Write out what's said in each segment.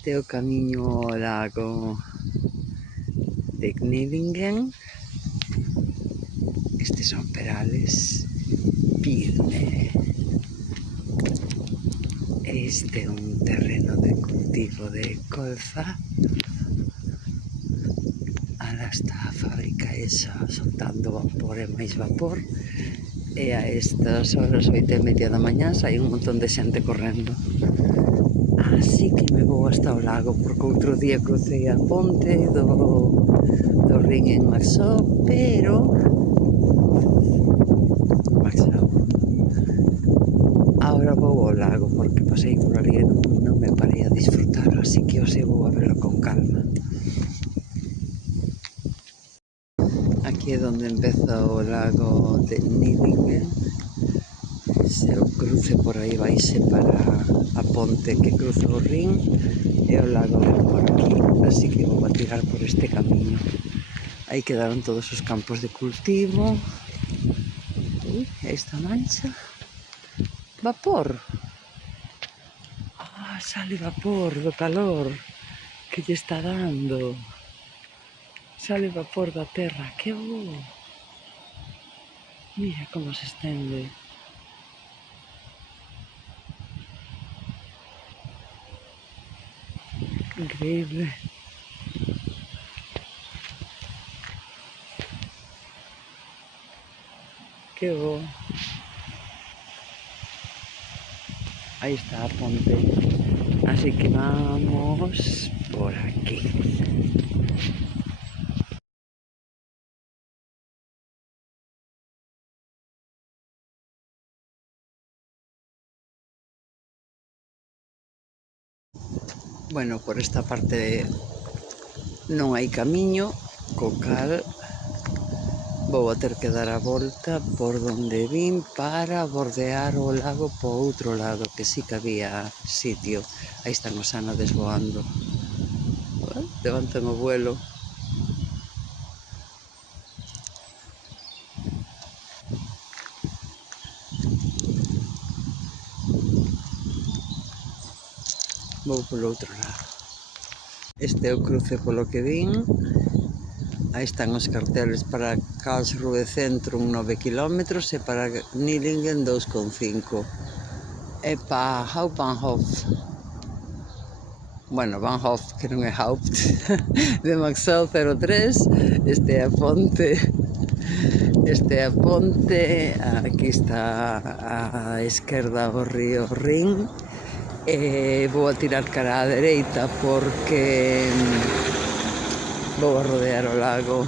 Este é o camiño ao lago de Knivingen. Estes son perales Pirne. Este é un terreno de cultivo de colza. Ala está a fábrica esa soltando vapor e máis vapor. E a estas horas 8:30 da mañá sai un montón de xente correndo. Así que me vou hasta o lago, porque outro día crucei a ponte do Rin en Maxó, pero ahora vou ao lago, porque pasei por ali e non me parei a disfrutar, así que hoxe vou a verlo con calma. Aquí é onde empeza o lago de Knivingen. Se o cruce por aí vaise para a ponte que cruza o Rin e o lago ven por aquí, así que vou a tirar por este camiño. Aí quedaron todos os campos de cultivo. Ui, esta mancha. Vapor. Sale vapor do calor que lle está dando. Sale vapor da terra, que bo. Mira como se estende. Increíble. Que bo. Aí está a ponte. Así que vamos por aquí. Bueno, por esta parte non hai camiño, co cal vou a ter que dar a volta por donde vin para bordear o lago po outro lado, que sí que había sitio. Aí están os ánades voando. Levantan o vuelo. Vou polo outro lado. Este é o cruce polo que vin. Aí están os carteles para Karlsruhe Centrum 9 km e para Knivingen 2,5. E para Hauptbahnhof, bueno, Bahnhof, que non é Haupt, de Maxau 03. Este é a ponte. Aquí está a esquerda o río Rin. Vou a tirar cara á dereita porque vou a rodear o lago.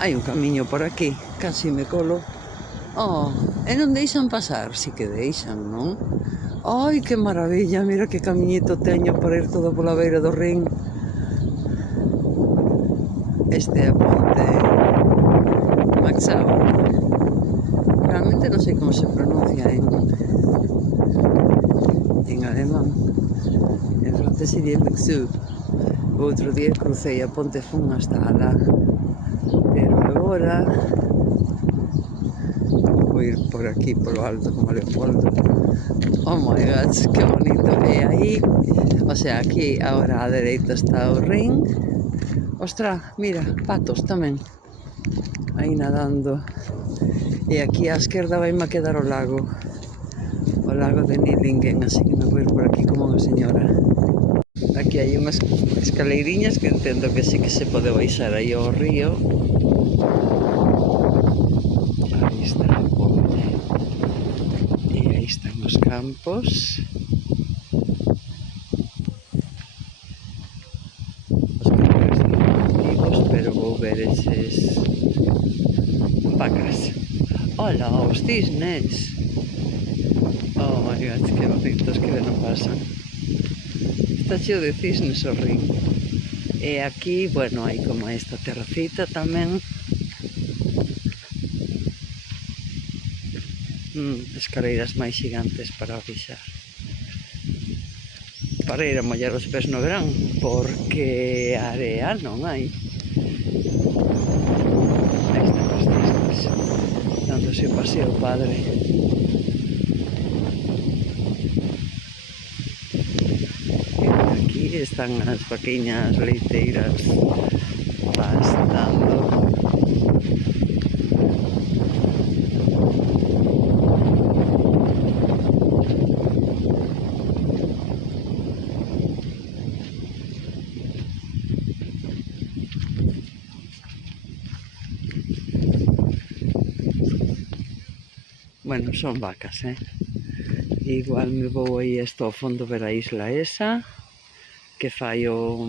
Hai un camiño por aquí, casi me colo. E non deixan pasar? Si que deixan, non? Ai, que maravilla, mira que camiñito teño para ir todo pola beira do Rin. Este é a ponte Maxau. Realmente non sei como se pronuncia en alemán. En francés sería Maxau. O outro día crucei a ponte fun hasta alá, pero agora vou ir por aquí, polo alto, como Leopoldo. Oh my god, que bonito. E aí, o sea, aquí agora á dereita está o Rin. Ostra, mira, patos tamén aí nadando. E aquí á esquerda vai a quedar o lago de Knivingen, así que me vou ir por aquí como unha señora. Aquí hai unhas escaleiriñas que entendo que sí que se pode baixar aí ao río. Aí está a ponte. E aí están os campos. Os campos de cultivos, pero vou ver eses vacas. Hola, os cisnes. Oh my god, que bonitos que non pasan. Está cheo de cisnes o Rin. E aquí, bueno, hai como esta terracita tamén. Escaleiras máis gigantes para baixar. Para ir a mollar os pés no verán, porque area non hai. Aí están os cisnes, dándose o paseo padre. están as vaquiñas leiteiras pastando. Bueno, son vacas, igual me vou aí esto ao fondo ver a isla esa, que fai o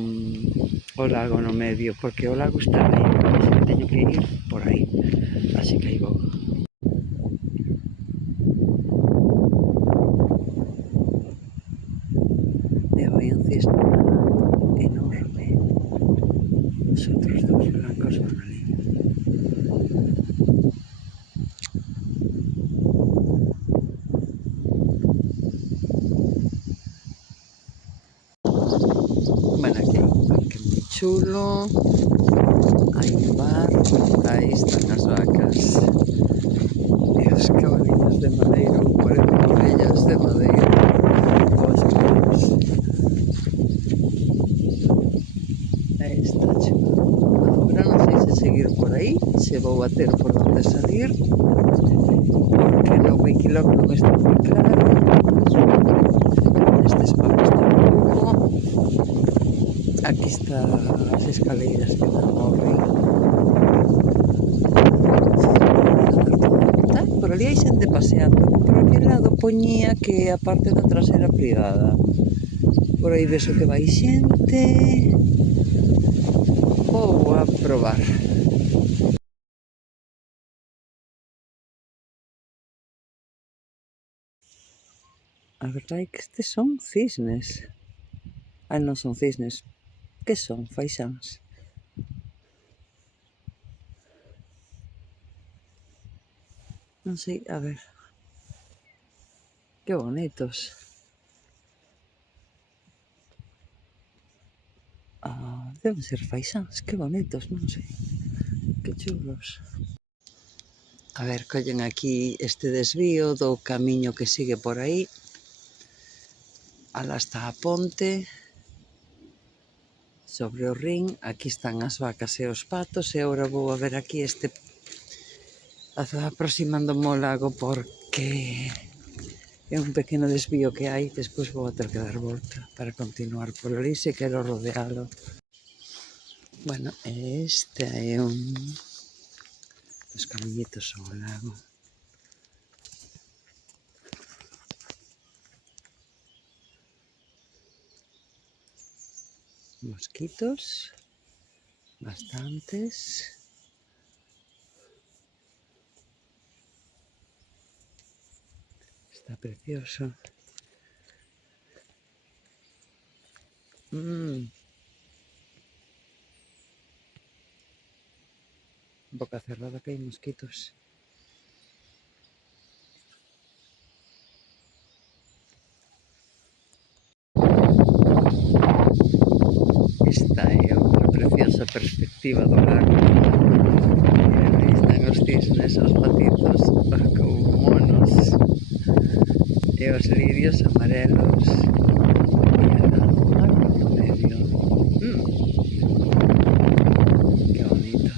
lago no medio, porque o lago está aí, así que teño que ir por aí, así que aí vou. E vai un cisne enorme, os outros dous blancos van ali. Bueno, aquí hai un parque moi chulo, hai un bar, aí están as vacas. E os cabaliños de madeira, ou parecen ovellas de madeira, os cabos. Aí está chulo. Agora non sei se seguir por aí, se vou a ter por onde salir, porque no Wikiloc non está moi claro. Estes mapas tampouco. Aquí están as escaleiras que dan ao río. Por ali hai xente paseando. Por aquel lado poñía que a parte da trasera privada. Por aí ves o que vai xente. Vou a probar. A verdade é que estes son cisnes. Ah, non son cisnes. Que son? Faixáns. Non sei, a ver. Que bonitos. Ah, deben ser faixáns. Que bonitos, non sei. Que chulos. A ver, collen aquí este desvío do camiño que sigue por aí. Alá está a ponte. Sobre o rin, aquí están as vacas e os patos, e agora vou a ver aquí este aproximándome ao lago porque é un pequeno desvío que hai, despois vou a ter que dar volta para continuar por ali se quero rodealo. Bueno, este é un dos camiñitos ao lago. Mosquitos, bastantes. Está precioso. Boca cerrada que hai mosquitos. Esta é outra preciosa perspectiva do lago. Aí están os cisnes, os patitos, como monos, e os lirios amarelos, e alá o lago no medio. Que bonito.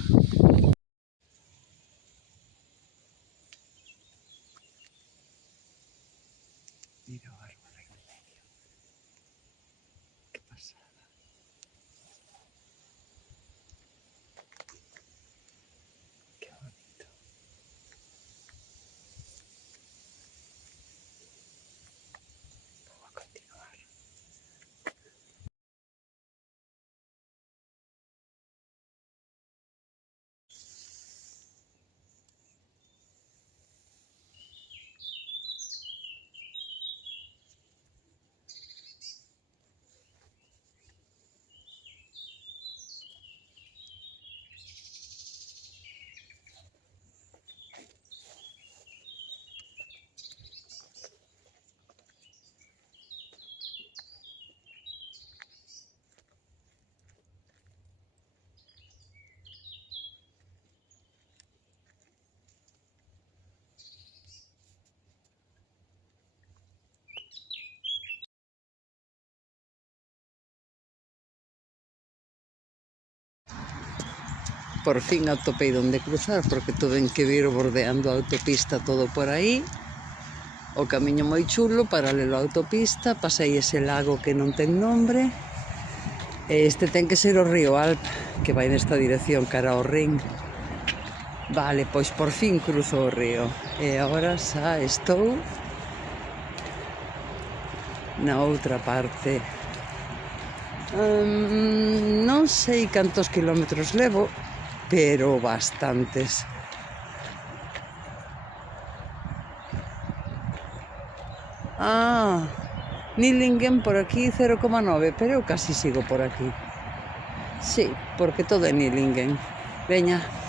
Mira o árbol aí no medio. Que pasada. Que bonito. Vou a continuar. por fin atopei donde cruzar, porque tuve que vir bordeando a autopista todo por aí. O camiño moi chulo, paralelo á autopista, pasei ese lago que non ten nombre. Este ten que ser o río Alp, que vai nesta dirección cara ao Rin. Vale, pois por fin cruzo o río. E agora xa estou na outra parte. Non sei cantos kilómetros levo, pero bastantes. Nilingen por aquí 0,9, pero eu casi sigo por aquí. Sí, porque todo é Nilingen. Veña.